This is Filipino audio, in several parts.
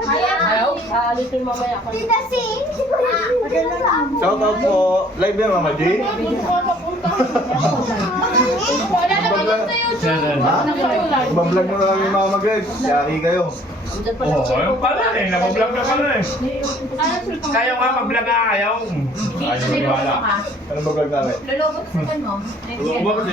Ayaw? Alitin mamaya ako. Shout out po. Live yan, Mama G. Wala naman yung sa YouTube. Bablog mo na lang yung Mama Greg. Yari kayo. Oo, ayun pala eh. Nakablog na pala eh. Kaya nga mag-vlog na ayaw. Ayaw wala. Ano ba vlog namin?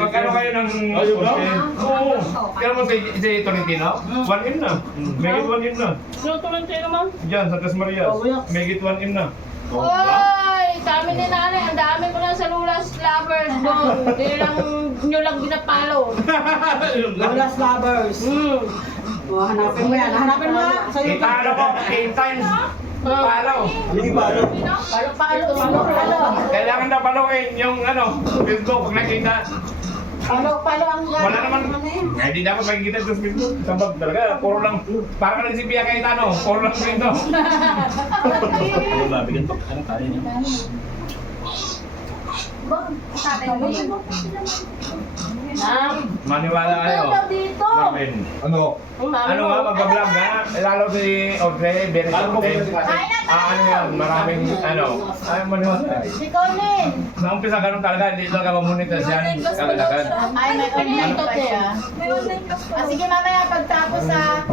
Magkano kayo ng... Ayun ba? Oo. Kaya mo si Tolentino? 1M na. Megit 1M na. Sino Tolentino, ma'am? Diyan, sa Tres Marias. Megit 1M na. Oy! Dami ni nanay. Ang dami ko lang sa Lulas Lovers doon. Hindi lang nyo lang ginapalo. Lulas Lovers. Hanapin mo yan. Hanapin mo nga sa YouTube. Italo ko, 8 times. Palaw. Hindi ba ano? Palo. Kailangan na paluin yung ano, Facebook pag nakita. Palo ang Wala naman. Hindi dapat makikita sa Facebook. Sabag talaga, puro lang. Parang rin si Pia Cayetano, puro lang dito. Maniwala kayo. Marvin. Ano? Ano nga, mag-vlog nga. Lalo si Audrey, very content. Ano yan, maraming ano. Ay, maniwala. Si Colin. Naumpisa ganun talaga, hindi talaga mamunitas yan. Kalalagan. Ay, may online to siya. Sige, mamaya pagtapos sa...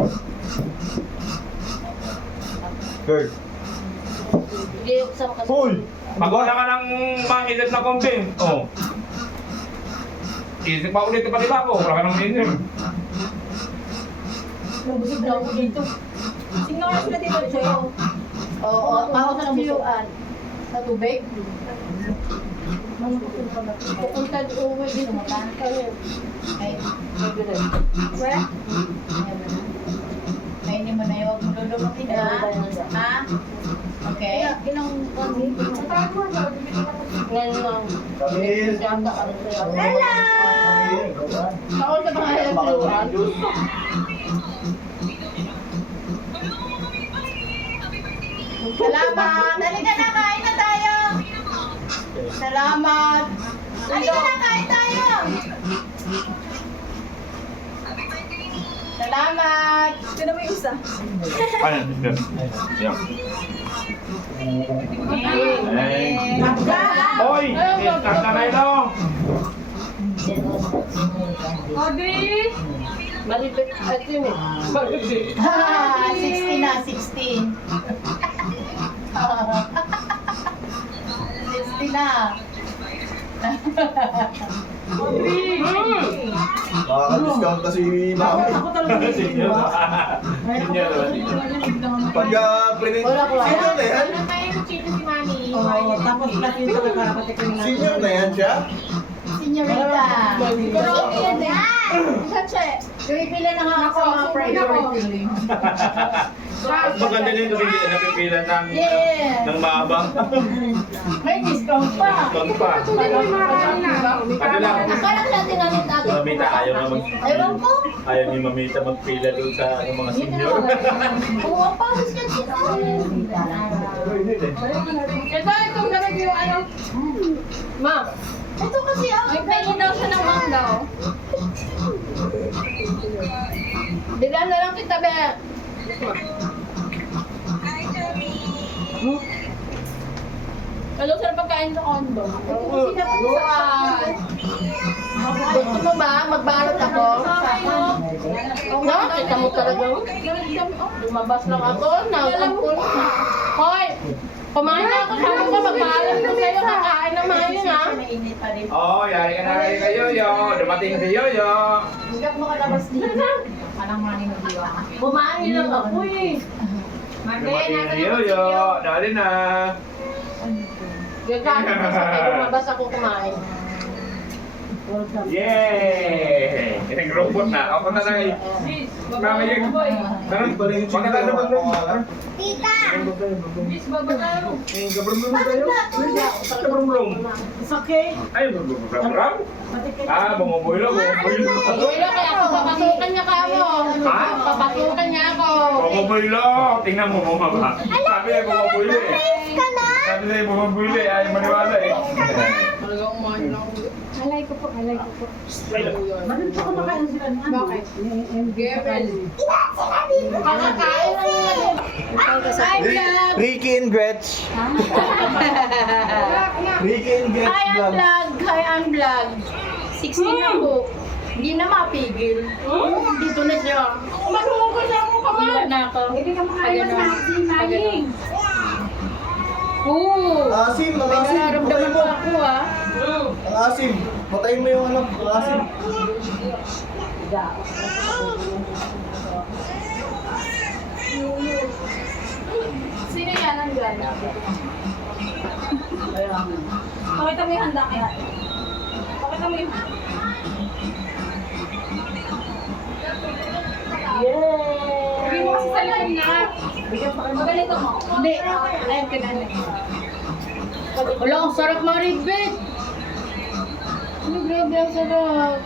Girl. Giyuksan ka. Hoy! Pag wala ka ng ma-edit na content, oh. Isip pa ulit pa diba ako, wala ka ng minimum. Nabusog na ako dito. Sino oras na dito, Joe? Oo, ako sa nabusuan. Sa tubig. Pupunta uwi din. Ay, where? Kainin mo na yung huwag mo lulumatin ha? Ha? Okay. Ngayon lang. Camille. Hello! Ako sa mga helpluan. Salamat! Halika na, kain na tayo! Salamat! Halika na, kain tayo! Salamat! Sino mo yung isa? Ano? Yeah. Hoy! Tatanay daw! Audrey! Malipit at yun eh. Malipit. 16 na, 16. 60 na. Makaka-discount na si Mami. Ako talaga Senior. Senior. Pagka pinag... Senior na yan? Oo, tapos pati yung talaga pati ko na. Senior na yan siya? Senyorita. Pipila na nga ako sa mga priority. Maganda din ito hindi napipila ng Yeah. ng maabang. May discount pa. Discount pa. Ano lang, Akala ko natin namin si dati. Mamita ayaw na Ewan ko. ayaw ni Mamita magpila doon sa mga senior. Oo, ang pangis ka dito. Itong gamit yung ano. Ma. Ito kasi ako. May pengin daw siya ng manggaw. Bigyan na lang kita, be. Ano sa pagkain sa condo? Gusto mo ba? Magbalot ako? No? Kita mo talaga. Lumabas lang ako. Nag-ampun. Hoy! Kumain na ako. Sabi ko, magbalot ko sa'yo. Kakain na mayo na. Oo, yari ka na kay Yoyo. Dumating si Yoyo. Hanggat mo kalabas dito. Kumain lang ako eh. Dumating si Yoyo. Dali na. Gagano ko sa kayo. Lumabas ako kumain. Yay! Yung robot na. Ako na lang. Mama yung... Ano? Magkatalo ba ito? Tita! Yung gabrumlum tayo? Gabrumlum. It's okay. Ay, gabrumlum? Ah, bumubulo. Buwilo kaya ako. Papasukan niya ka mo. Ha? Papasukan niya ako. Bumubulo. Tingnan mo bumaba. Sabi ay bumubulo eh. ka na! sabi sa'yo, bumabuli, ay maniwala eh. Talagang umahin ako. Alay ko po. Bakit pa kumakain sila niyan? Bakit? Gabel. Kakakain na yan. Hi, vlog! Ricky and Gretch. Ricky and Gretch Hi, vlog. vlog! Hi, vlog! 16 na po. Hindi na mapigil. Dito na siya. Matulog siya ako kaman. Na ako. Hindi ka makain na si Maling. Oo. Asim, ang May asim. nararamdaman Patay pa ako ha. Ang asim. Patayin mo yung ano, ang asim. Sino yan ang gala? Pakita mo yung handa kaya. Pakita mo yung... Hindi mo kasi salad na. Magalito mo. Hindi. Ayun ka na. Wala, ang sarap marigbit. Ano, grabe ang sarap.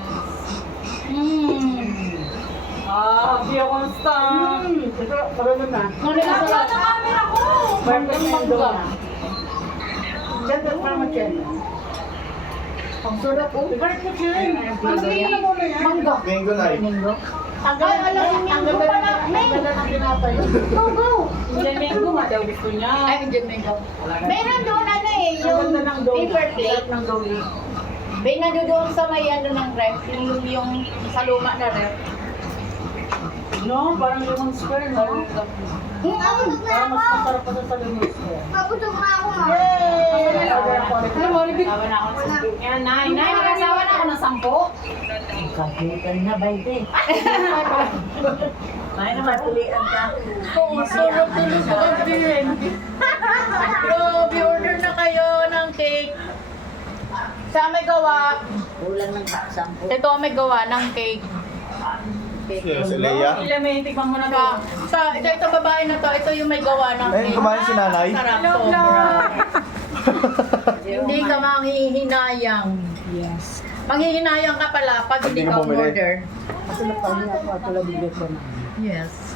Biyo konsta. Ito, marunong na. Ano yung sarap? Camera ko! Perfect na yung doon. Diyan, doon para mag-chen. Ang sarap oh. Perfect na chen. Ang na muna yan. Mangga. Mango na eh. Ay, alam mo, minggo pala. Go, go. Diyan, mango nga daw gusto niya. Ay, hindi minggo. Meron doon ano eh, yung Ang ganda ng dough. paper plate. Sarap ng dough eh. May nandoon sa may ano ng ref, yung sa luma na ref. No, parang limang square, no? Parang mas masarap pa sa limang square. Yay! Ano mo, Ribit? Yan, Nay. Nay, mag-asawa na ako ng 10. Kapitan na, baby. Ay naman, tulian ka. Oo, sarap tulog ko din. Grabe, order na kayo ng cake. Sa may gawa. Ulan ng sampo. Ito ang may gawa ng cake. Sino si Leia? Ilan may tikman mo na Ito babae na to, ito yung may gawa ng Ayun, cake. kumain si nanay. Sarap sobra. Hindi ka manghihinayang. Yes. Manghihinayang ka pala pag hindi Hindi ka na bumili. order. Kasi nagpahinga ako at tulad ng Yes.